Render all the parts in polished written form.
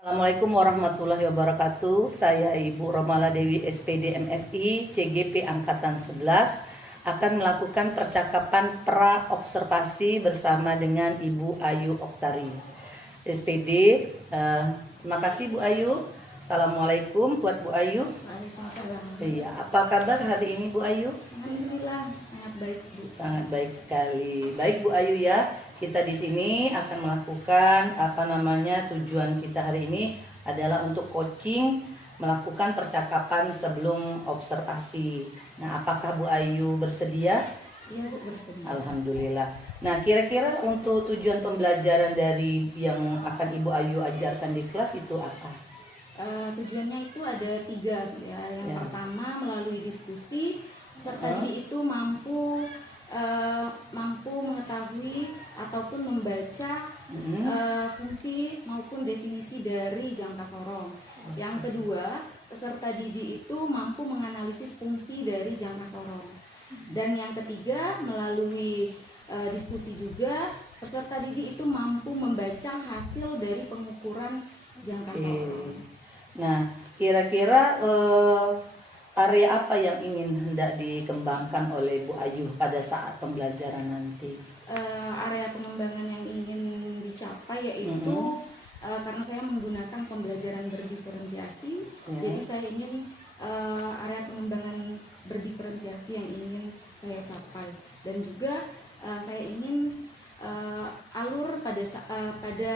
Assalamualaikum warahmatullahi wabarakatuh. Saya Ibu Romala Dewi SPD MSI CGP Angkatan 11 akan melakukan percakapan pra-observasi bersama dengan Ibu Ayu Oktari SPD. Terima kasih Bu Ayu. Assalamualaikum buat Bu Ayu. Waalaikumsalam. Iya, apa kabar hari ini Bu Ayu? Alhamdulillah sangat baik Bu. Sangat baik sekali. Baik Bu Ayu ya. Kita di sini akan melakukan tujuan kita hari ini adalah untuk coaching, melakukan percakapan sebelum observasi. Nah, apakah Bu Ayu bersedia? Iya Bu, bersedia. Alhamdulillah. Nah, kira-kira untuk tujuan pembelajaran dari yang akan Ibu Ayu ajarkan di kelas itu apa? Tujuannya itu ada 3 ya. Yang pertama melalui diskusi peserta didik itu mampu mengetahui ataupun membaca fungsi maupun definisi dari jangka sorong. Yang kedua, peserta didik itu mampu menganalisis fungsi dari jangka sorong. Dan yang ketiga, melalui diskusi juga peserta didik itu mampu membaca hasil dari pengukuran jangka sorong. Nah, kira-kira area apa yang ingin hendak dikembangkan oleh Bu Ayu pada saat pembelajaran nanti? Area pengembangan yang ingin dicapai yaitu karena saya menggunakan pembelajaran berdiferensiasi, jadi saya ingin area pengembangan berdiferensiasi yang ingin saya capai, dan juga saya ingin alur pada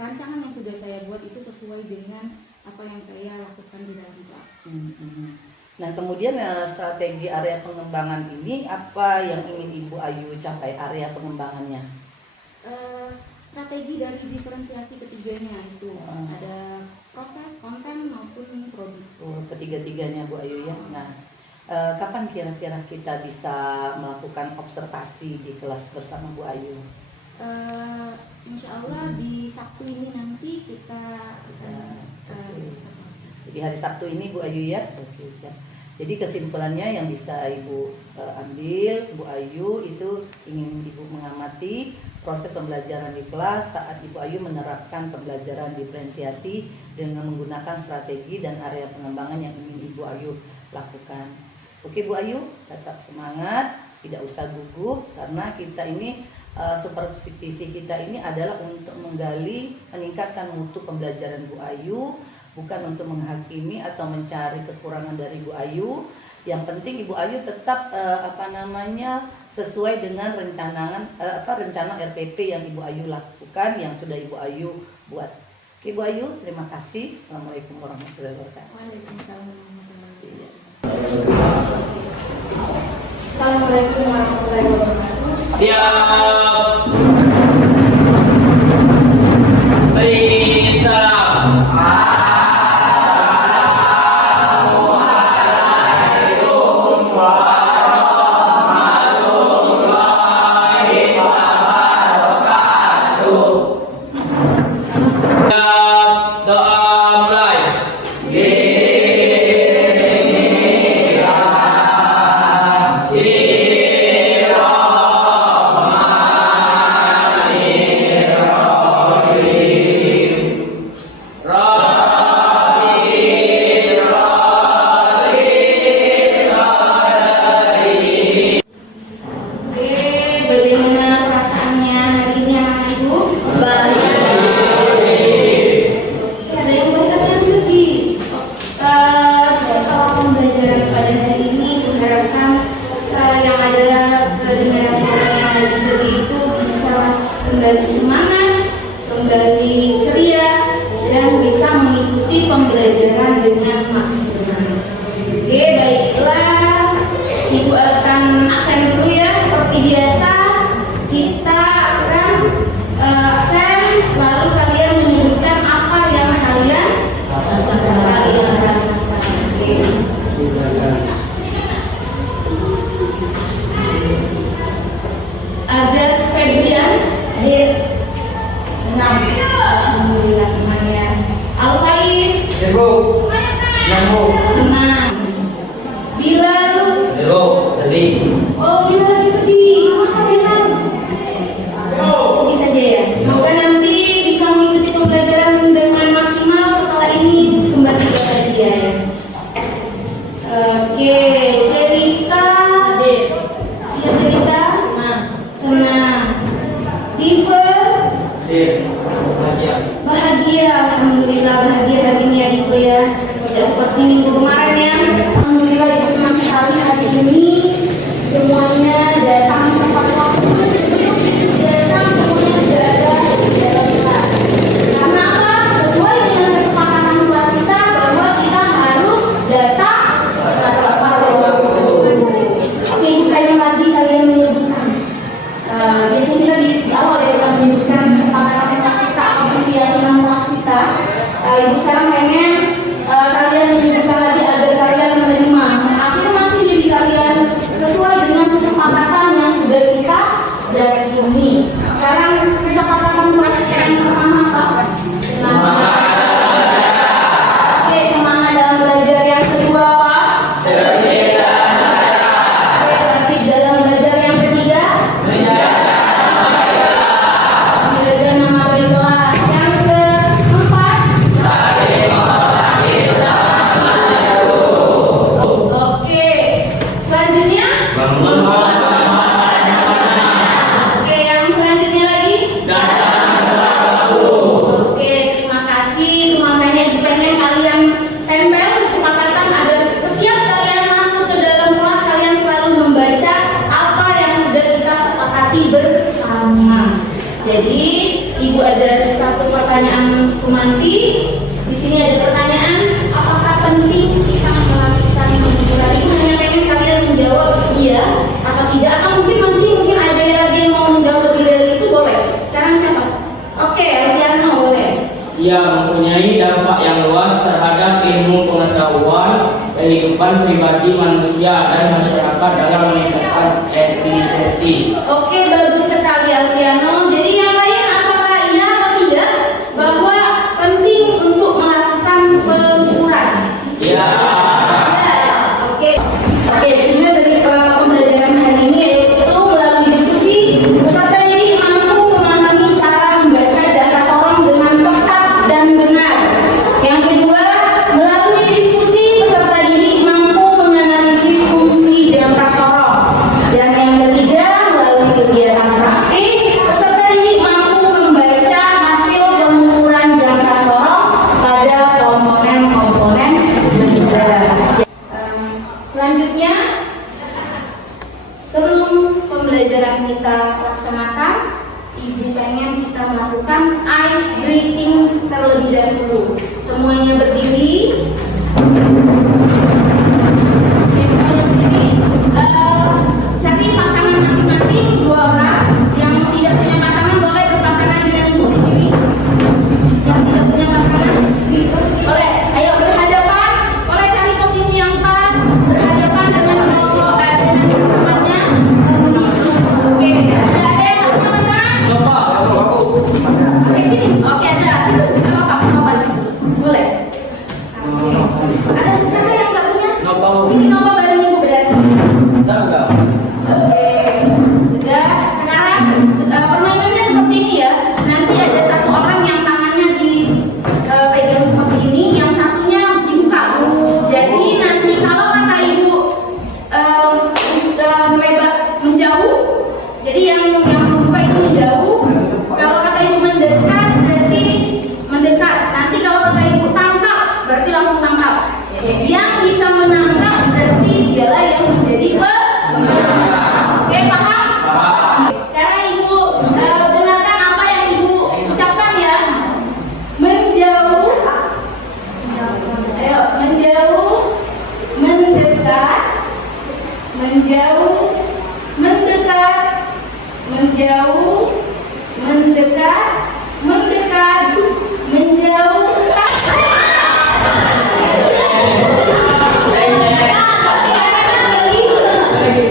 rancangan yang sudah saya buat itu sesuai dengan apa yang saya lakukan di dalam kelas. Nah, kemudian strategi area pengembangan ini apa yang ingin Ibu Ayu capai area pengembangannya? Strategi dari diferensiasi ketiganya itu ada proses, konten maupun produk. Ketiga-tiganya Bu Ayu ya. Nah, kapan kira-kira kita bisa melakukan observasi di kelas bersama Bu Ayu? Insya Allah di Sabtu ini nanti kita bisa observasi. Jadi hari Sabtu ini Bu Ayu ya. Oke, siap. Jadi kesimpulannya yang bisa Ibu ambil, Bu Ayu itu ingin Ibu mengamati proses pembelajaran di kelas saat Ibu Ayu menerapkan pembelajaran diferensiasi dengan menggunakan strategi dan area pengembangan yang ingin Ibu Ayu lakukan. Oke Bu Ayu, tetap semangat, tidak usah gugup karena kita ini supervisi kita ini adalah untuk menggali, meningkatkan mutu pembelajaran Bu Ayu, bukan untuk menghakimi atau mencari kekurangan dari Ibu Ayu. Yang penting Ibu Ayu tetap sesuai dengan rencana RPP yang Ibu Ayu lakukan, yang sudah Ibu Ayu buat. Oke Bu Ayu, terima kasih. Assalamualaikum warahmatullahi wabarakatuh. Waalaikumsalam warahmatullahi wabarakatuh. Assalamualaikum warahmatullahi wabarakatuh. Siap. Salam. Kembali semangat, kembali ceria, dan bisa mengikuti pembelajaran dengan maksimal. Oke, baiklah, Ibu akan absen dulu ya. Seperti biasa, kita akan absen, lalu kalian menyebutkan apa yang kalian rasakan. Oke. Ada Febrian, hadir 6. Alhamdulillah semuanya. Al-Faiz, senang. Bilal, sedih. oh Bilal lagi sedih. Kenapa Bilal? Sedih saja ya. Semoga nanti bisa mengikuti pembelajaran dengan maksimal. Bahagia, alhamdulillah bahagia hari ini adikku ya. Tidak seperti minggu kemarin ya. Alhamdulillah ibu senang sekali hari ini semuanya datang tepat waktu. Sebelum itu datang semuanya sudah ada di dalam kelas. Karena apa? Sesuai dengan kesepakatan kelas kita bahwa kita harus datang tepat waktu. Oke, ibu kayaknya lagi kalian menyebutkan. Biasanya kita di awal ya kita menyebutkan kesepakatan kita atau keyakinan kelas kita. Ibu sekarang pengen kalian menyebutkan lagi agar kalian menerima afirmasi diri kalian sesuai dengan kesepakatan yang sudah kita yakini. Sekarang kesepakatan kelas kita yang pertama apa? Oke, semangat dalam belajar. Yang kedua apa? Tertib dalam belajar. Yang ketiga? Menjaga nama baik kelas. Yang keempat? Oke, selanjutnya? Oke, yang selanjutnya lagi? Oke, terima kasih. Makanya pengen kalian tempel kesepakatan agar setiap kalian masuk ke dalam kelas kalian selalu membaca apa yang sudah kita sepakati bersama. Jadi, ibu ada satu pertanyaan Kumanti. Di sini ada pertanyaan, apakah penting kita melakukan pembelajaran ini? Hanya pengen kalian menjawab iya atau tidak, atau mungkin ada lagi yang mau menjawab lebih dari itu, boleh. Sekarang siapa? Oke, Alfiano boleh. Ia mempunyai dampak yang luas terhadap ilmu pengetahuan, kehidupan pribadi manusia dan masyarakat dalam meningkatkan efisiensi. Oke, bagus sekali Alfiano. Jadi yang lain apakah iya atau tidak bahwa penting untuk melakukan pengukuran? Ya. Oke, tujuan dari pembelajaran hari ini yaitu melalui diskusi peserta ini mampu memahami cara membaca data sorong dengan tepat dan benar. Yang kedua, melalui diskusi peserta ini mampu menganalisis fungsi jangka sorong. Dan yang ketiga, melalui kegiatan praktik peserta ini mampu membaca hasil pengukuran jangka sorong pada komponen-komponen benda. Selanjutnya, sebelum pembelajaran kita laksanakan, ibu pengen kita melakukan ice breathing terlebih dahulu. Semuanya berdiri. Cari pasangan masing-masing, 2 orang. Yang tidak punya pasangan boleh berpasangan dengan ibu di sini. Yang tidak punya pasangan boleh. Ayo berhadapan. Boleh cari posisi yang pas. Berhadapan dengan temannya. Oke. Ada yang tak punya pasangan? Oke, sini. Oke, ada situ. Apa di situ? Boleh. Ada siapa yang nggak punya? Sini Nova bareng ibu berarti. Oke, sudah. Sekarang permainannya seperti ini ya. Nanti ada satu orang yang tangannya dipegang seperti ini, yang satunya dibuka. Jadi nanti kalau kata ibu melebar menjauh, jadi yang membuka itu menjauh. Kalau kata ibu mendekat, berarti mendekat. Nanti kalau kata ibu tangkap, berarti langsung tangkap. Yang bisa menangkap berarti dialah yang menjadi pemenang. Oke, paham? Sekarang ibu dengarkan apa yang ibu ucapkan ya. Menjauh. Ayo, menjauh, mendekat, menjauh, mendekat, menjauh, mendekat, mendekat, menjauh.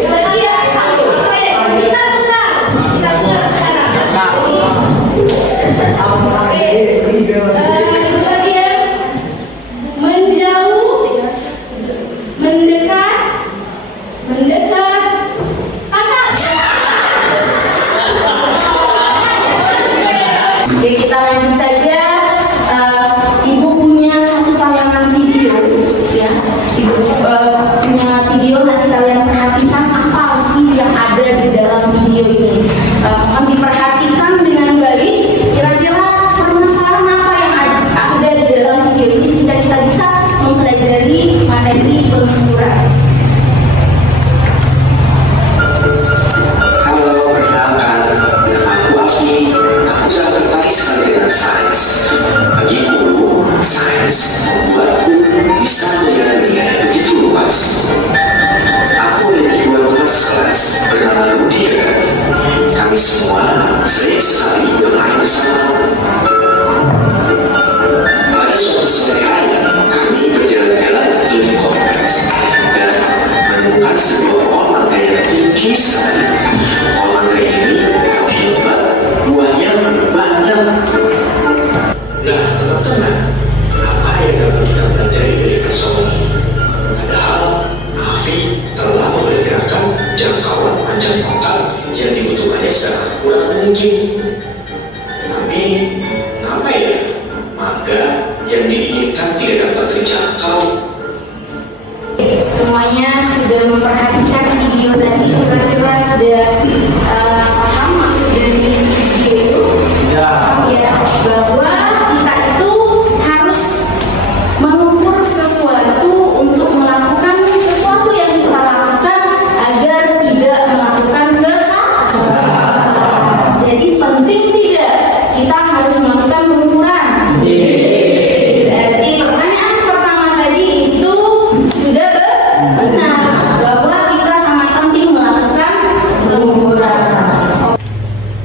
Lagi ya. Oke, kita dengar sekarang. Oke. Lagi ya. Menjauh, mendekat, mendekat, angkat. Oke, kita lanjut saja. Ibu punya satu tayangan video, ya. Ibu punya video, nanti kalian perhatikan apa sih yang ada di dalam video ini. Akan diperhatikan dengan baik. Kira-kira yang diinginkan tidak dapat terjangkau. Semuanya sudah memperhatikan video tadi, kira-kira sudah paham maksud dari video itu? Ya, bahwa kita itu harus mengukur sesuatu untuk melakukan sesuatu yang kita lakukan agar tidak melakukan kesalahan. Jadi penting tidak kita harus melakukan pengukuran. Berarti pertanyaan pertama tadi itu sudah benar bahwa kita sangat penting melakukan pengukuran.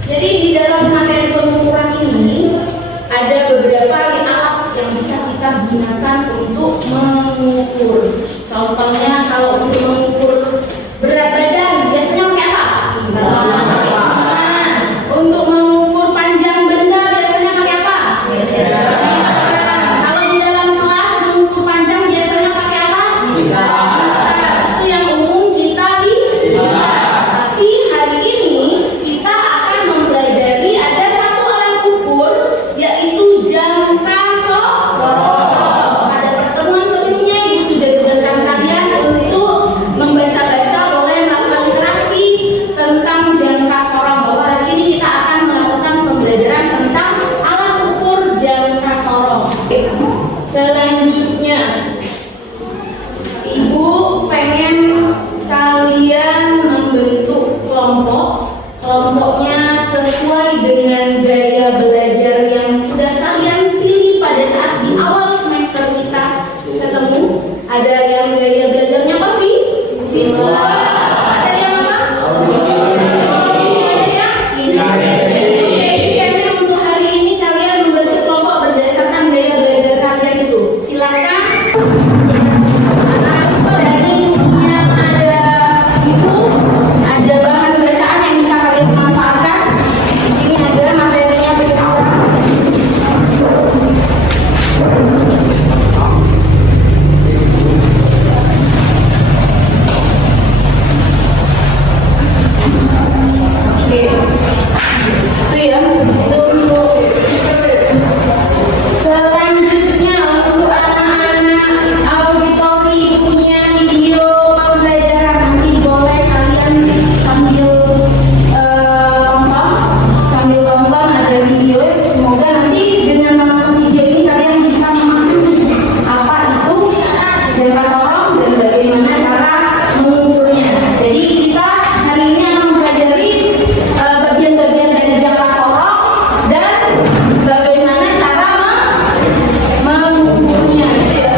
Jadi di dalam materi pengukuran ini ada beberapa alat yang bisa kita gunakan untuk mengukur. Contohnya kalau untuk mengukur berat badan biasanya pakai apa? Untuk mengukur panjang benda biasanya pakai apa? Kalau di dalam kelas mengukur panjang biasanya pakai apa? Itu yang umum kita lihat. Tapi hari ini kita akan mempelajari ada satu alat ukur yaitu jangka sorong. Pada pertemuan sebelumnya Ibu sudah tugaskan kalian untuk membaca-baca oleh melakukan literasi tentang jangka sorong, bahwa hari ini kita akan melakukan pembelajaran tentang alat ukur jangka sorong. Selanjutnya Ibu pengen kalian membentuk kelompok. Kelompoknya sesuai dengan gaya belajar yang sudah kalian pilih pada saat di awal semester kita ketemu. Ada yang gaya belajarnya apa, Vi? Visual. Ada yang apa? Ada yang kayaknya untuk hari ini kalian membentuk kelompok berdasarkan gaya belajar kalian itu. Silakan. Dari bukunya ada buku, ada bahan bacaan yang bisa kalian manfaatkan. Di sini ada materinya berikut. Oke, itu ya, itu untuk selanjutnya untuk anak-anak auditori punya video pembelajaran, nanti boleh kalian sambil tonton ada video. Semoga nanti dengan menonton video ini kalian bisa memahami apa itu jangka sorong dan bagaimana cara mengukurnya. Jadi kita hari ini akan mempelajari bagian-bagian dari jangka sorong dan bagaimana cara mengukurnya, gitu ya.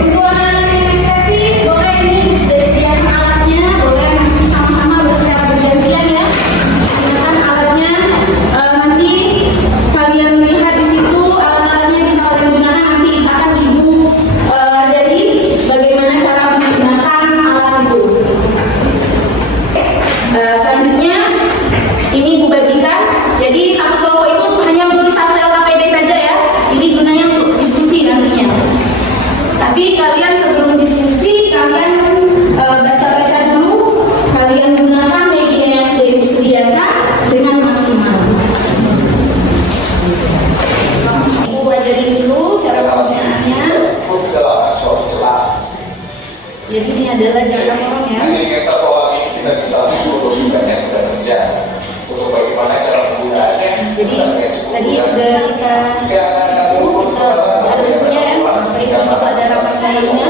Untuk anak-anak yang estetik, boleh ini sudah sediakan alatnya, boleh nanti sama-sama secara bergantian ya. Gunakan alatnya, nanti kalian lihat di situ alat-alatnya bisa kalian gunakan. Nanti akan Ibu ajari bagaimana cara menggunakan alat itu. Selanjutnya ini Ibu bagikan. Jadi satu kelompok itu hanya menulis satu LKPD saja ya. Ini gunanya untuk diskusi nantinya. Tapi kalian sebelum diskusi kalian baca-baca dulu. Kalian gunakan media yang sudah Ibu sediakan dengan maksimal. Ibu ajarin dulu cara penggunaannya. Jadi ini adalah jangka sorong ya. Kita bisa mengukurkan yang sudah kerja. Untuk bagaimana cara penggunaannya. Jadi tadi sudah kita ada bukunya ya. Tadi di situ ada rapat lainnya.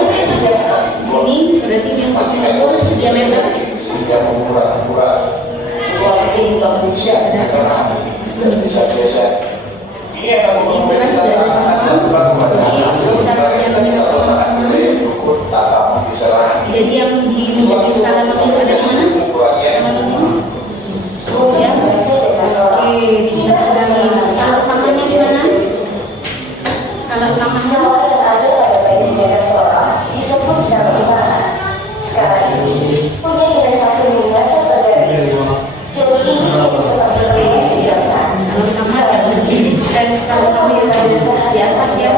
Di sini berarti yang mengukur diameter. Yang mengukur sebuah tingkat usia karena bisa biasa. Ini akan Ini kan sudah ada semua. Jadi bisa kalian bisa sama-sama. Jadi yang menjadi skala nulis ada di mana? Skala nulis. Ya. Oke, kita sedang skala utamanya di mana? Skala utamanya disebut skala utama. Skala ini punya nilai 1 miliar bergaris. Jadi ini seperti garis biasa. skala utama dan skala utama yang ada di atas ya.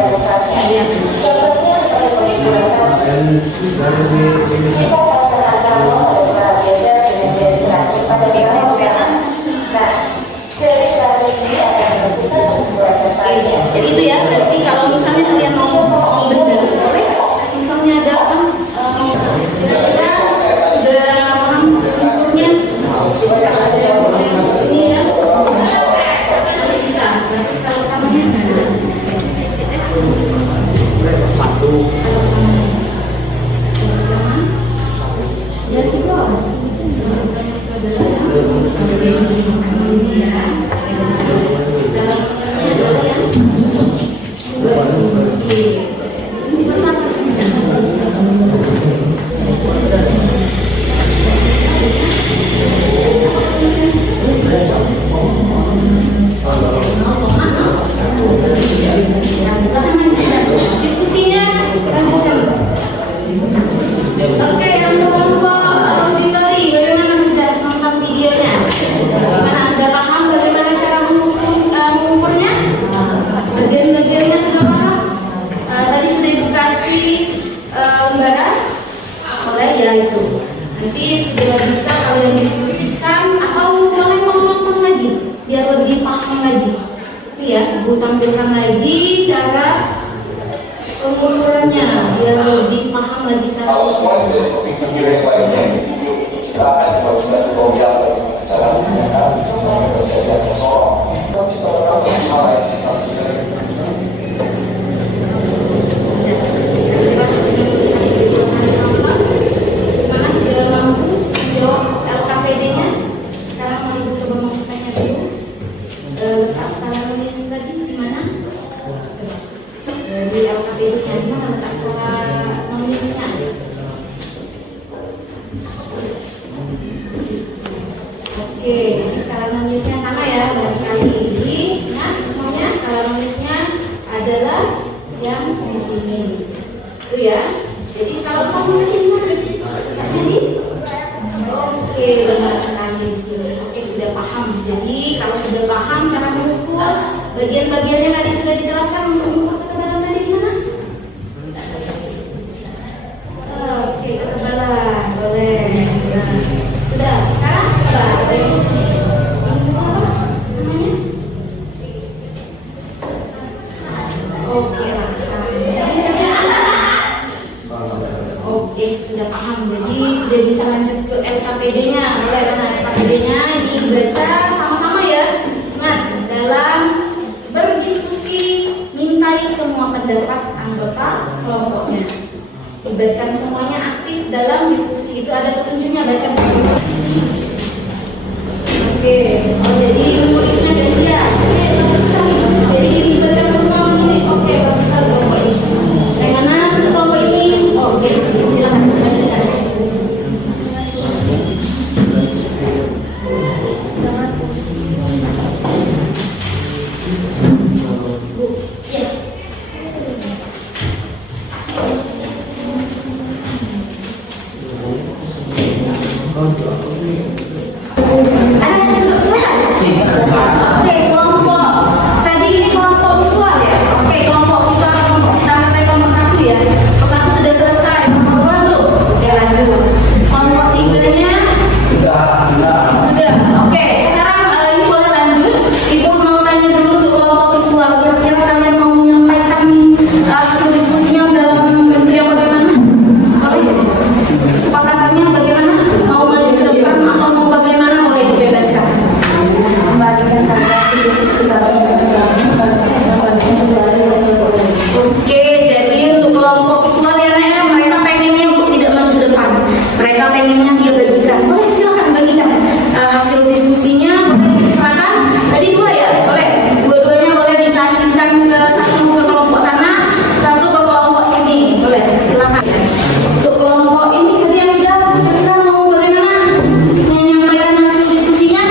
Iya. Contohnya seperti pengukuran. Kita pasangan kamu pada skala biasa dengan garis 100 pada skala utama. Nah, garis 100 ini akan menentukan ukuran dasarnya. Jadi itu ya. Berarti kalau misalnya kalian mau negara? Boleh ya itu. Nanti sudah bisa kalian diskusikan atau kalian mau nonton lagi biar lebih paham lagi. Ini ya, Ibu tampilkan lagi cara pengulurannya biar lebih paham lagi cara. Kalau semua itu seperti video yang lainnya, kita akan membuat tutorial cara menggunakan semua berjajar ke Sorong. Kita melakukan hal yang sifatnya Mana sudah mampu menjawab LKPD-nya? Sekarang mau Ibu coba membukannya dulu. Letak skala nulis tadi di mana? Di LKPD-nya di mana letak skala nulisnya? Oke, jadi skala nulisnya sama ya, benar sekali. Jadi, ingat semuanya skala nulisnya adalah yang di sini. Itu ya. Jadi skala kamu di mana? Jadi, oke, benar sekali di sini. Oke, sudah paham. Jadi, kalau sudah paham cara mengukur, bagian-bagiannya tadi sudah dijelaskan untuk mengukur ketebalan tadi di mana? Oke, ketebalan boleh. Nah, sudah. Sekarang coba ini apa namanya? Oke lah. Oke, sudah paham. Jadi sudah bisa lanjut ke LKPD-nya. Boleh, nah LKPD-nya dibaca sama-sama ya. Ingat, dalam berdiskusi mintai semua pendapat anggota kelompoknya. Libatkan semuanya aktif dalam diskusi. Itu ada petunjuknya, baca. Oke, oh jadi menulisnya gantian. Oke, bagus sekali. Jadi dilibatkan semua menulis. Oke, bagus sekali kelompok ini. Yang mana kelompok ini? Oke, silakan lanjutkan. Ya. Ada selesai? Oke, kelompok. Tadi ini kelompok visual ya. Oke, kelompok visual kita mulai nomor 1 ya. Nomor 1 sudah selesai. Nomor 2 belum? Oke, lanjut. Kelompok 3-nya sudah. Oke, sekarang ini boleh lanjut. Ibu mau tanya dulu untuk kelompok visual. Kira-kira kalian mau menyampaikan hasil diskusinya dalam bentuk yang bagaimana? Kesepakatannya bagaimana? Mau maju ke depan atau mau bagaimana? Boleh dibebaskan. Membagikan hasil diskusi Oke, jadi untuk kelompok visual ya Nek, mereka pengennya untuk tidak maju ke depan. Mereka pengennya dia bagikan. Boleh silakan bagikan hasil diskusinya. Boleh silakan. Tadi 2 ya, boleh. Dua-duanya boleh dikasihkan ke satu ke kelompok sana, satu ke kelompok sini. Boleh, silakan. Untuk kelompok ini tadi yang sudah kita mau bagaimana menyampaikan hasil diskusinya?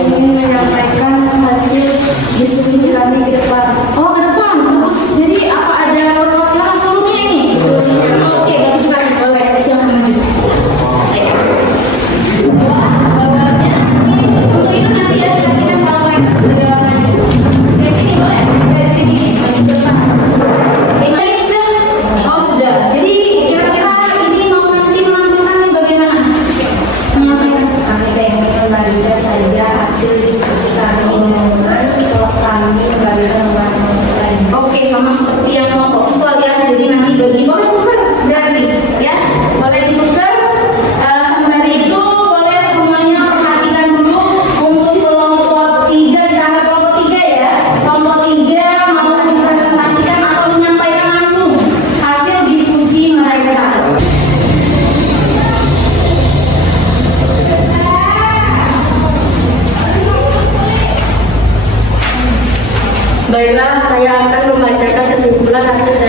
ingin menyampaikan hasil diskusi kami ke depan. Oh, ke depan. Bagus. Jadi apa ada perwakilan seluruhnya ini? Oke, bagus sekali. Boleh, silakan maju. Gambarnya ini untuk itu nanti ya dikasihkan kalau mereka sudah maju. Dari sini boleh? Dari sini maju ke depan. Ini sudah? Oh, sudah. Jadi kira-kira ini mau nanti menampilkannya bagaimana? Menyampaikan. Kami ingin membagikan saja hasil diskusi kami dengan kalau kami membagikan lain. Oke, sama seperti yang kelompok visual ya. Jadi nanti bagi boleh tukar berarti ya. Boleh ditukar. Sembari itu boleh semuanya perhatikan dulu untuk kelompok 3 jangan kelompok 3 ya. Kelompok 3 mau dipresentasikan atau menyampaikan langsung hasil diskusi mereka. Baiklah, saya akan membacakan kesimpulan hasil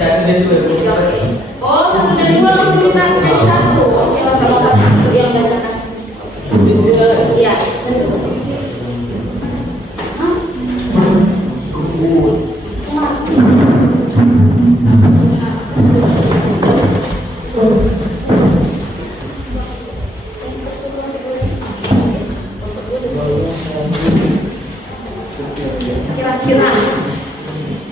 Satu dan dua. Oh, 1 dan 2 langsung kita jadi 1. Oke, kalau satu yang bacakan. Iya. Kira-kira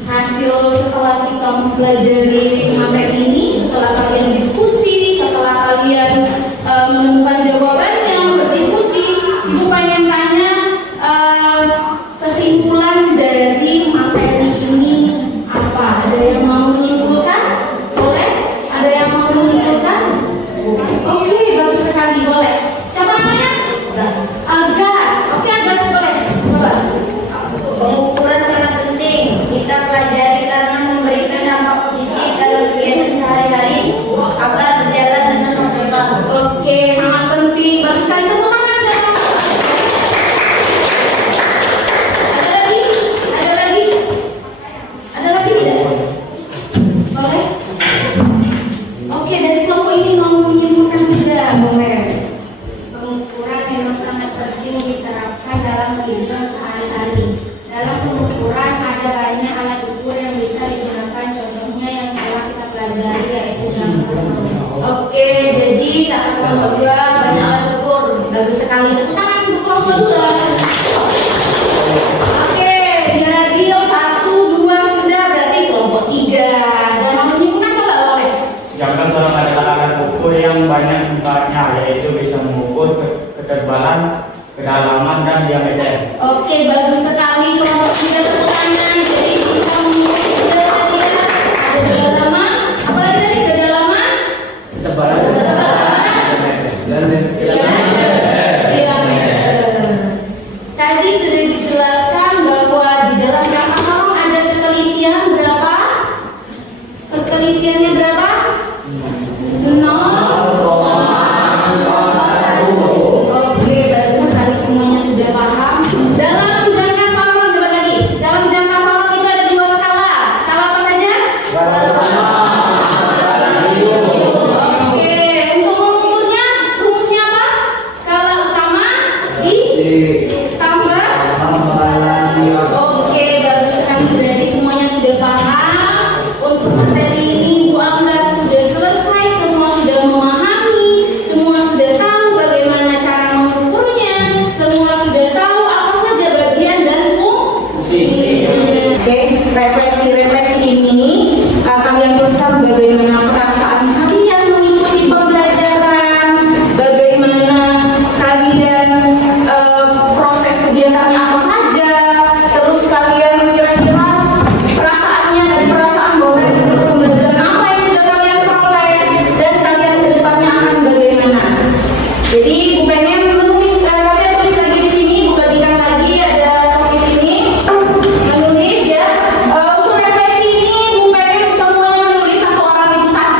hasil setelah kita mempelajari materi ini, setelah kalian diskusi, setelah kalian menemukan jawabannya, berdiskusi, Ibu pengen tanya kesimpulan dari materi ini apa? Ada yang mau menyimpulkan? Boleh? Ada yang mau menyimpulkan? Oke, bagus sekali, boleh. Siapa namanya? Agas. Oke, Agas, boleh. Coba. Pengukuran sangat penting. Kita pelajari karena memberikan dampak positif dalam kegiatan sehari-hari agar berjalan dengan maksimal. Oke, sangat penting. Bagus sekali, tepuk tangan. Ada lagi? Ada lagi? Ada lagi tidak? Boleh? Oke, dari kelompok ini mau menyimpulkan juga, boleh. Pengukuran memang sangat penting diterapkan dalam kehidupan sehari-hari. Dalam pengukuran ada banyak alat ukur yang bisa digunakan. Contohnya yang telah kita pelajari yaitu jangka. Oke, jadi kata kelompok 2 banyak alat ukur. Bagus sekali. Tepuk tangan untuk kelompok 2. Oke, dia deal 1, 2 sudah, berarti kelompok 3. Dan mau menyimpulkan coba boleh. Jangka sorong adalah alat ukur yang banyak manfaatnya, yaitu bisa mengukur ketebalan, kedalaman, dan diameter. Oke, bagus sekali kelompok 3, tepuk tangan. Jadi bisa mengukur kedalaman, apalagi tadi kedalaman, Ketebalan, tadi sudah dijelaskan bahwa di dalam jangka sorong ada ketelitian berapa? Ketelitiannya berapa? 0,01. Oke, bagus sekali, semuanya sudah paham. Dalam jangka sorong, coba lagi. Dalam jangka sorong itu ada 2 skala. Skala apa saja? Oke, untuk mengukurnya rumusnya apa? Skala utama ditambah. Oke, bagus sekali, berarti semuanya sudah paham. Untuk materi ini Bu anggap sudah selesai, semua sudah memahami, semua sudah tahu bagaimana cara mengukurnya, semua sudah tahu apa saja bagian dan fungsinya. Oke, refleksi ini kalian teruskan bagaimana perasaan kalian mengikuti pembelajaran, bagaimana kalian proses kegiatannya apa saja, terus kalian kira-kira perasaannya dan perasaan bahwa pembelajaran apa yang sudah kalian peroleh dan kalian ke depannya akan bagaimana. Jadi Bu pengen menulis, kalian tulis lagi di sini, Bu bagikan lagi ada post-it ini, menulis ya. Untuk refleksi ini Bu pengen semuanya menulis, satu orang itu 1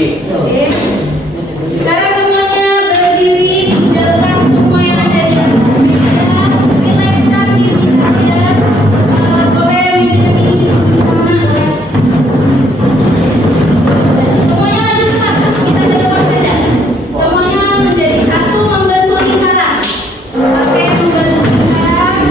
Oke. Sekarang semuanya berdiri, tinggalkan semua yang ada di atas meja. Rilekskan diri kalian. Boleh meja ini duduk di sana. Semuanya maju cepat. Kita depan saja. Semuanya menjadi satu membentuk lingkaran. Pakai membentuk lingkaran.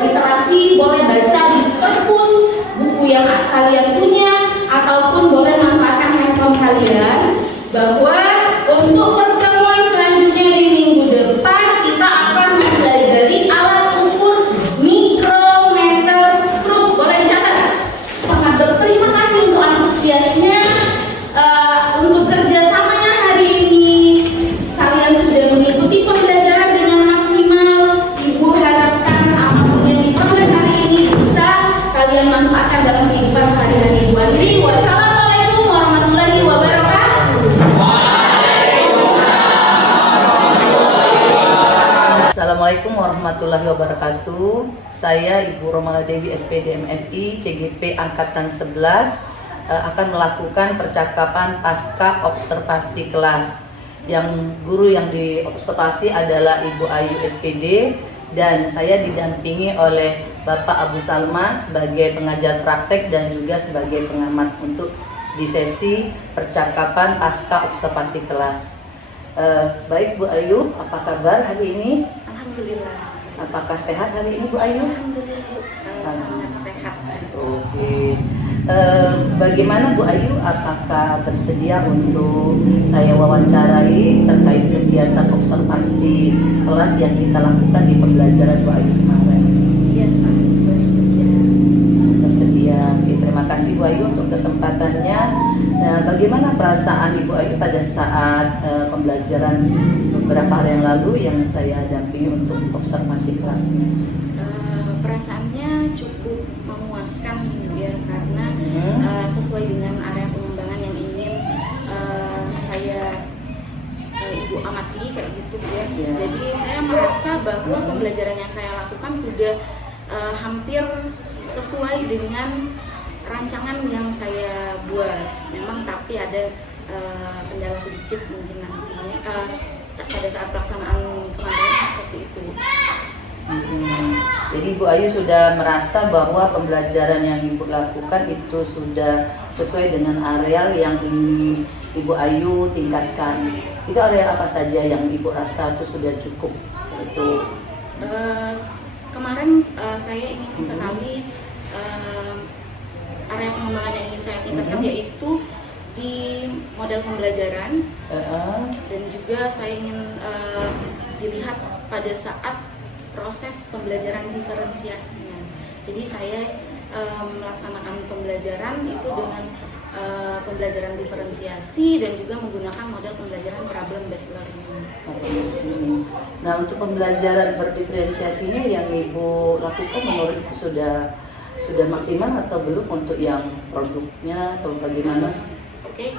Literasi boleh baca di perpus, buku yang kalian punya, ataupun boleh manfaatkan handphone kalian. Bahwa untuk pertemuan selanjutnya di minggu depan kita akan mempelajari alat ukur mikrometer skrup. Boleh dicatat. Sangat berterima kasih untuk antusiasnya, untuk kerjasamanya hari ini. Kalian sudah mengikuti pembelajaran dengan maksimal. Ibu harapkan apapun yang diperoleh hari ini bisa kalian manfaatkan dalam kehidupan sehari-hari. Ibu akhiri, wassalamualaikum warahmatullahi wabarakatuh. Assalamualaikum warahmatullahi wabarakatuh. Saya Ibu Romala Dewi SPD MSI CGP Angkatan 11 akan melakukan percakapan pasca observasi kelas. Yang guru yang diobservasi adalah Ibu Ayu SPD dan saya didampingi oleh Bapak Abu Salman sebagai pengajar praktek dan juga sebagai pengamat untuk di sesi percakapan pasca observasi kelas. Baik Bu Ayu, apa kabar hari ini? Alhamdulillah. Apakah sehat hari ini Bu Ayu? Alhamdulillah Bu, sangat sehat. Oke. Bagaimana Bu Ayu? Apakah bersedia untuk saya wawancarai terkait kegiatan observasi kelas yang kita lakukan di pembelajaran Bu Ayu kemarin? Iya, sangat bersedia. Bersedia. Oke, terima kasih Bu Ayu untuk kesempatannya. Nah, bagaimana perasaan Ibu Ayu pada saat pembelajaran beberapa hari yang lalu yang saya dampingi untuk observasi kelasnya? Perasaannya cukup memuaskan ya, karena sesuai dengan area pengembangan yang ingin saya Ibu amati kayak gitu ya. Jadi saya merasa bahwa pembelajaran yang saya lakukan sudah hampir sesuai dengan rancangan yang saya buat. Memang tapi ada kendala sedikit mungkin nantinya pada saat pelaksanaan kemarin seperti itu. Jadi Ibu Ayu sudah merasa bahwa pembelajaran yang Ibu lakukan itu sudah sesuai dengan areal yang ingin Ibu Ayu tingkatkan. Itu areal apa saja yang Ibu rasa itu sudah cukup? Itu kemarin saya ingin sekali area pengembangan yang ingin saya tingkatkan yaitu di model pembelajaran dan juga saya ingin dilihat pada saat proses pembelajaran diferensiasinya. Jadi saya melaksanakan pembelajaran itu dengan pembelajaran diferensiasi dan juga menggunakan model pembelajaran problem based learning. Nah, untuk pembelajaran berdiferensiasi ini yang Ibu lakukan menurut Ibu sudah maksimal atau belum untuk yang produknya atau bagaimana? Oke.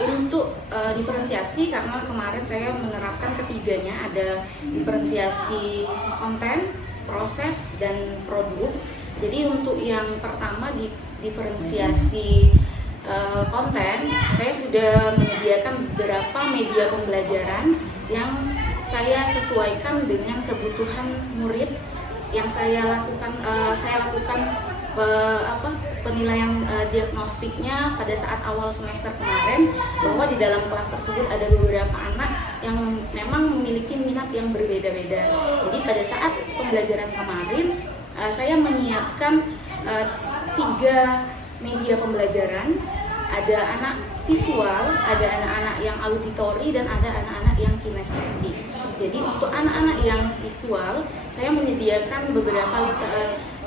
Untuk diferensiasi, karena kemarin saya menerapkan ketiganya, ada diferensiasi konten, proses, dan produk. Jadi untuk yang pertama di diferensiasi konten, saya sudah menyediakan beberapa media pembelajaran yang saya sesuaikan dengan kebutuhan murid yang saya lakukan penilaian diagnostiknya pada saat awal semester kemarin, bahwa di dalam kelas tersebut ada beberapa anak yang memang memiliki minat yang berbeda-beda. Jadi pada saat pembelajaran kemarin saya menyiapkan 3 media pembelajaran. Ada anak visual, ada anak-anak yang auditori, dan ada anak-anak yang kinestetik. Jadi untuk anak-anak yang visual, saya menyediakan beberapa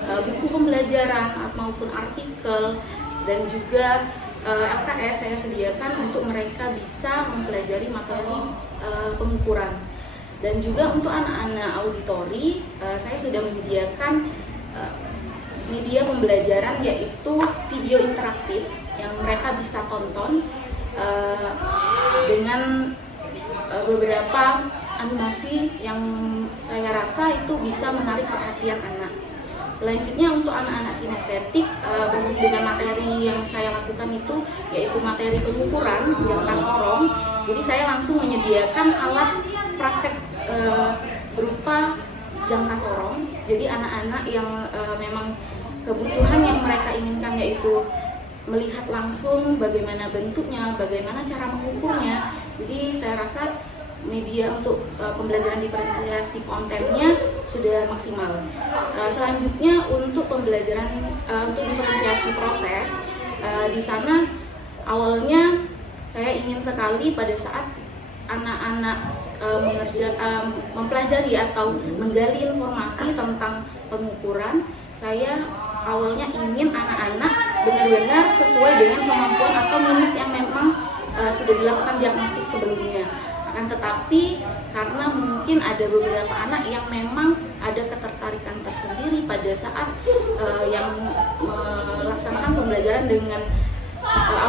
buku pembelajaran maupun artikel, dan juga LKS saya sediakan untuk mereka bisa mempelajari materi pengukuran. Dan juga untuk anak-anak auditori, saya sudah menyediakan media pembelajaran yaitu video interaktif yang mereka bisa tonton dengan beberapa animasi yang saya rasa itu bisa menarik perhatian anak. Selanjutnya untuk anak-anak kinestetik, dengan materi yang saya lakukan itu yaitu materi pengukuran jangka sorong. Jadi saya langsung menyediakan alat praktek berupa jangka sorong. Jadi anak-anak yang memang kebutuhan yang mereka inginkan yaitu melihat langsung bagaimana bentuknya, bagaimana cara mengukurnya. Jadi saya rasa media untuk pembelajaran diferensiasi kontennya sudah maksimal. Selanjutnya untuk pembelajaran untuk diferensiasi proses, di sana awalnya saya ingin sekali pada saat anak-anak mempelajari atau menggali informasi tentang pengukuran, saya awalnya ingin anak-anak benar-benar sesuai dengan kemampuan atau minat yang memang sudah dilakukan diagnostik sebelumnya. Akan tetapi karena mungkin ada beberapa anak yang memang ada ketertarikan tersendiri pada saat yang melaksanakan pembelajaran dengan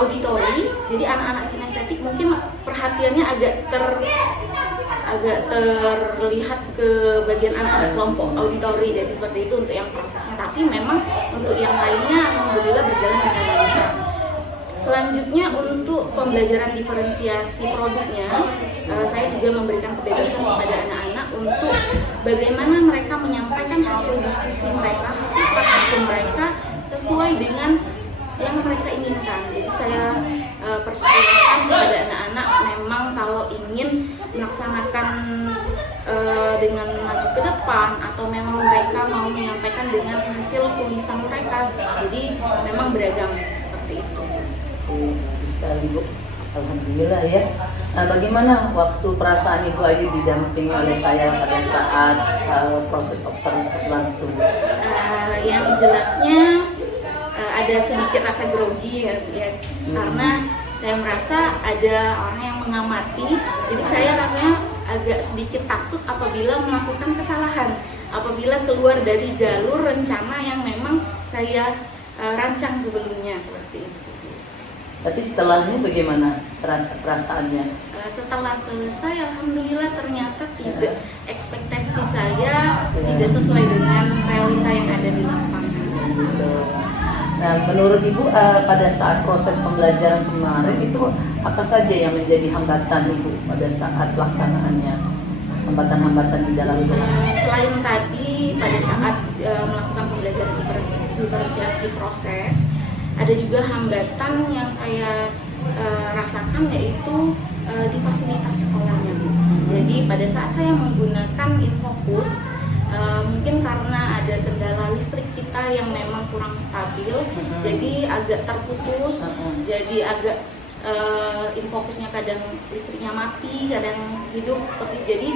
auditori, jadi anak-anak kinestetik mungkin perhatiannya agak terlihat ke bagian anak-anak kelompok auditori, jadi seperti itu untuk yang prosesnya. Tapi memang untuk yang lainnya alhamdulillah berjalan dengan lancar. Selanjutnya untuk pembelajaran diferensiasi produknya, saya juga memberikan kebebasan kepada anak-anak untuk bagaimana mereka menyampaikan hasil diskusi mereka, hasil praktikum mereka sesuai dengan yang mereka inginkan. Jadi saya persilakan kepada anak-anak memang kalau ingin melaksanakan dengan maju ke depan, atau memang mereka mau menyampaikan dengan hasil tulisan mereka. Jadi memang beragam seperti itu. Bagus sekali Bu, alhamdulillah ya. Nah, bagaimana waktu perasaan Ibu Ayu didampingi oleh saya pada saat proses observasi langsung? Yang jelasnya ada sedikit rasa grogi ya, karena saya merasa ada orang yang mengamati, jadi saya rasanya agak sedikit takut apabila melakukan kesalahan, apabila keluar dari jalur rencana yang memang saya rancang sebelumnya seperti itu. Tapi setelahnya bagaimana perasaannya? Setelah selesai, alhamdulillah ternyata tidak, ekspektasi saya tidak sesuai dengan realita yang ada di lapangan. Nah, menurut Ibu pada saat proses pembelajaran kemarin itu apa saja yang menjadi hambatan Ibu pada saat pelaksanaannya? Hambatan-hambatan di dalam kelas. Selain tadi pada saat melakukan pembelajaran diferensiasi proses, ada juga hambatan yang saya rasakan, yaitu di fasilitas sekolahnya, Bu. Jadi pada saat saya menggunakan Infokus, mungkin karena ada kendala listrik kita yang memang kurang stabil, jadi agak terputus, jadi agak Infokusnya kadang listriknya mati, kadang hidup seperti jadi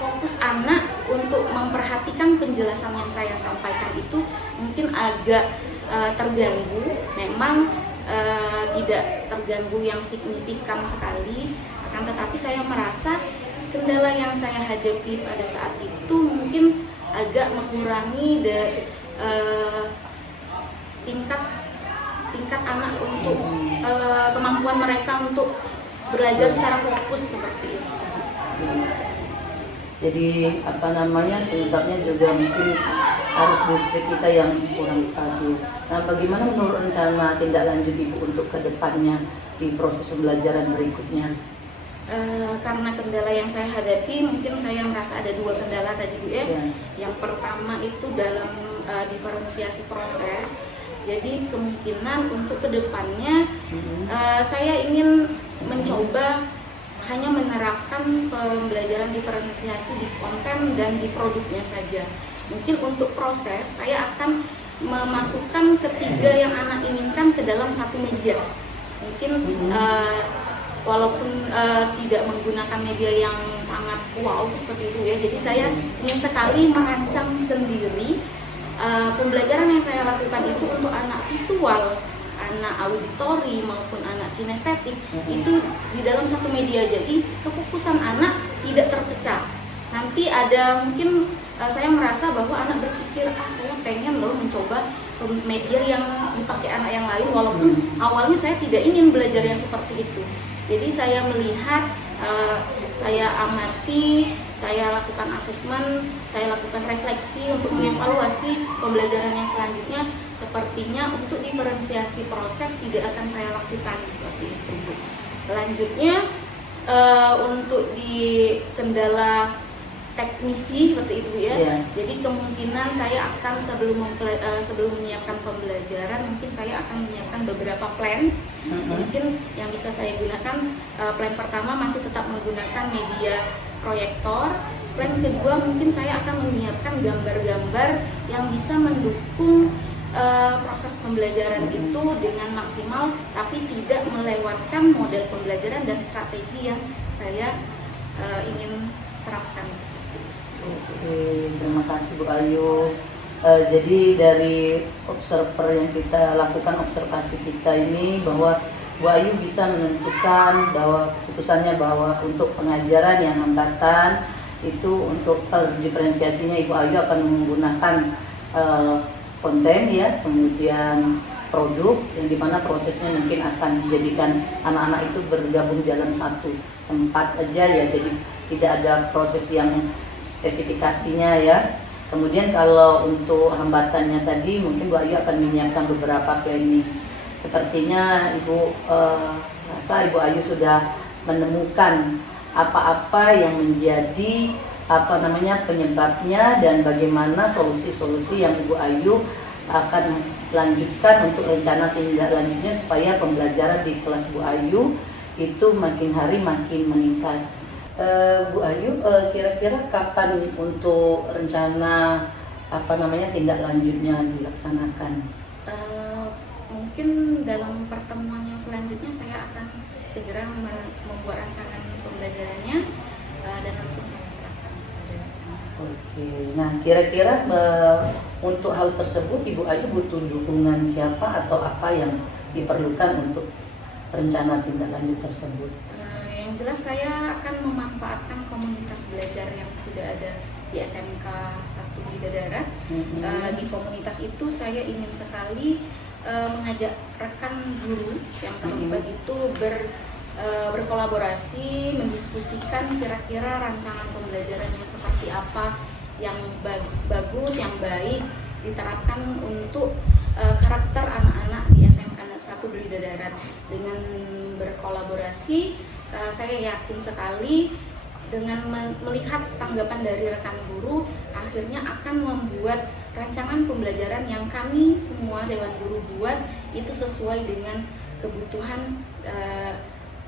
fokus anak untuk memperhatikan penjelasan yang saya sampaikan itu mungkin agak terganggu. Memang tidak terganggu yang signifikan sekali, akan tetapi saya merasa kendala yang saya hadapi pada saat itu mungkin agak mengurangi tingkat anak untuk kemampuan mereka untuk belajar secara fokus seperti itu. Jadi penyebabnya juga mungkin arus listrik kita yang kurang stabil. Nah, bagaimana menurut rencana tindak lanjut Ibu untuk kedepannya di proses pembelajaran berikutnya? Karena kendala yang saya hadapi, mungkin saya merasa ada 2 kendala tadi, Bu ya. Yang pertama itu dalam diferensiasi proses. Jadi kemungkinan untuk kedepannya saya ingin mencoba hanya menerapkan pembelajaran diferensiasi di konten dan di produknya saja. Mungkin untuk proses saya akan memasukkan ketiga yang anak inginkan ke dalam satu media. Mungkin walaupun tidak menggunakan media yang sangat wow seperti itu ya. Jadi saya ingin sekali merancang sendiri pembelajaran yang saya lakukan itu untuk anak visual, anak auditori maupun anak kinestetik itu di dalam satu media. Jadi kefokusan anak tidak terpecah. Nanti ada mungkin saya merasa bahwa anak berpikir saya pengen loh mencoba media yang dipakai anak yang lain, walaupun awalnya saya tidak ingin belajar yang seperti itu. Jadi saya melihat, saya amati, saya lakukan asesmen, saya lakukan refleksi untuk mengevaluasi pembelajaran yang selanjutnya. Sepertinya untuk diferensiasi proses tidak akan saya lakukan seperti itu. Selanjutnya untuk di kendala teknisi seperti itu ya. Jadi kemungkinan saya akan sebelum menyiapkan pembelajaran, mungkin saya akan menyiapkan beberapa plan. Mungkin yang bisa saya gunakan, plan pertama masih tetap menggunakan media proyektor. Plan kedua mungkin saya akan menyiapkan gambar-gambar yang bisa mendukung proses pembelajaran itu dengan maksimal, tapi tidak melewatkan model pembelajaran dan strategi yang saya ingin terapkan. Oke, terima kasih Bu Ayu. Jadi dari observer yang kita lakukan, observasi kita ini, bahwa Bu Ayu bisa menentukan bahwa keputusannya bahwa untuk pengajaran yang hambatan itu untuk diferensiasinya Ibu Ayu akan menggunakan konten ya, kemudian produk yang dimana prosesnya mungkin akan dijadikan anak-anak itu bergabung dalam satu tempat aja ya, jadi tidak ada proses yang spesifikasinya ya. Kemudian kalau untuk hambatannya tadi mungkin Bu Ayu akan menyiapkan beberapa planning. Sepertinya Ibu rasa Ibu Ayu sudah menemukan apa-apa yang menjadi penyebabnya dan bagaimana solusi-solusi yang Ibu Ayu akan lanjutkan untuk rencana tindak lanjutnya supaya pembelajaran di kelas Bu Ayu itu makin hari makin meningkat. Bu Ayu, kira-kira kapan untuk rencana tindak lanjutnya dilaksanakan? Mungkin dalam pertemuan yang selanjutnya saya akan segera membuat rancangan pembelajarannya dan langsung saya terapkan. Oke, nah kira-kira untuk hal tersebut Ibu Ayu butuh dukungan siapa atau apa yang diperlukan untuk rencana tindak lanjut tersebut? Yang jelas saya akan memanfaatkan komunitas belajar yang sudah ada di SMK 1 Bidadarat. Di komunitas itu saya ingin sekali mengajak rekan guru yang terlibat itu berkolaborasi, mendiskusikan kira-kira rancangan pembelajaran yang seperti apa yang bagus, yang baik diterapkan untuk karakter anak-anak di SMK 1 Bidadarat. Dengan berkolaborasi, saya yakin sekali dengan melihat tanggapan dari rekan guru, akhirnya akan membuat rancangan pembelajaran yang kami semua Dewan Guru buat itu sesuai dengan kebutuhan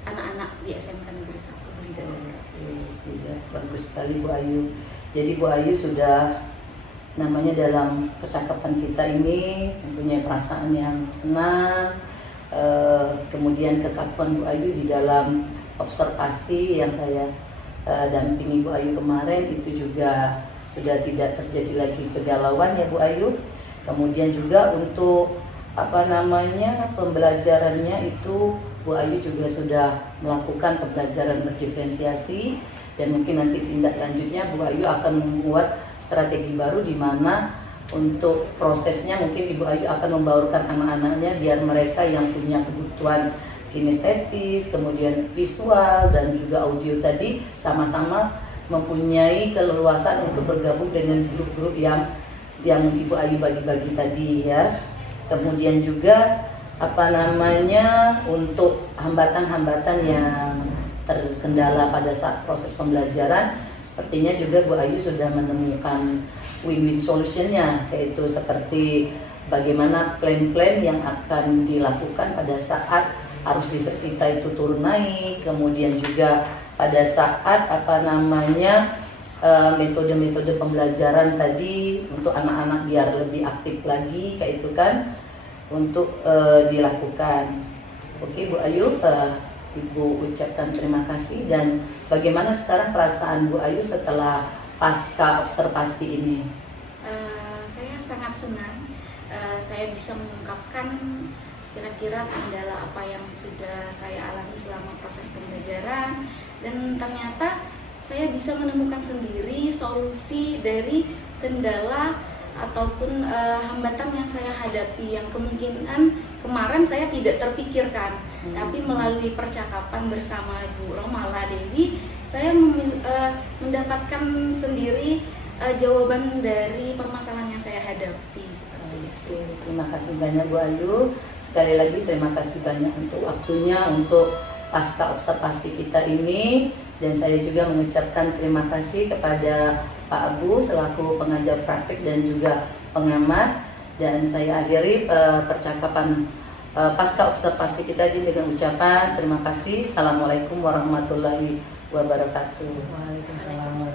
anak-anak di SMK Negeri 1 Bidadarat. Oke, sudah bagus sekali Bu Ayu. Jadi Bu Ayu sudah namanya dalam percakapan kita ini mempunyai perasaan yang senang, kemudian kekakuan Bu Ayu di dalam observasi yang saya dampingi Bu Ayu kemarin itu juga sudah tidak terjadi lagi kegalauan ya Bu Ayu. Kemudian juga untuk pembelajarannya itu Bu Ayu juga sudah melakukan pembelajaran berdiferensiasi, dan mungkin nanti tindak lanjutnya Bu Ayu akan membuat strategi baru di mana untuk prosesnya mungkin Ibu Ayu akan membaurkan anak-anaknya biar mereka yang punya kebutuhan kinestetis, kemudian visual dan juga audio tadi sama-sama mempunyai keleluasan untuk bergabung dengan grup-grup yang Ibu Ayu bagi-bagi tadi ya. Kemudian juga untuk hambatan-hambatan yang terkendala pada saat proses pembelajaran, sepertinya juga Bu Ayu sudah menemukan win-win solutionnya, yaitu seperti bagaimana plan-plan yang akan dilakukan pada saat arus listrik kita itu turun naik, kemudian juga pada saat metode-metode pembelajaran tadi untuk anak-anak biar lebih aktif lagi kayak itu kan untuk dilakukan. Oke Bu Ayu, Ibu ucapkan terima kasih. Dan bagaimana sekarang perasaan Bu Ayu setelah pasca observasi ini? Saya sangat senang, saya bisa mengungkapkan kira-kira kendala apa yang sudah saya alami selama proses pembelajaran, dan ternyata saya bisa menemukan sendiri solusi dari kendala ataupun hambatan yang saya hadapi yang kemungkinan kemarin saya tidak terpikirkan. Tapi melalui percakapan bersama Bu Romala Dewi, saya mendapatkan sendiri jawaban dari permasalahan yang saya hadapi. Seperti itu. Terima kasih banyak Bu Ayu. Sekali lagi terima kasih banyak untuk waktunya untuk pasca observasi kita ini, dan saya juga mengucapkan terima kasih kepada Pak Abu selaku pengajar praktik dan juga pengamat. Dan saya akhiri percakapan pasca observasi kita ini dengan ucapan terima kasih. Assalamualaikum warahmatullahi wabarakatuh. Waalaikumsalam.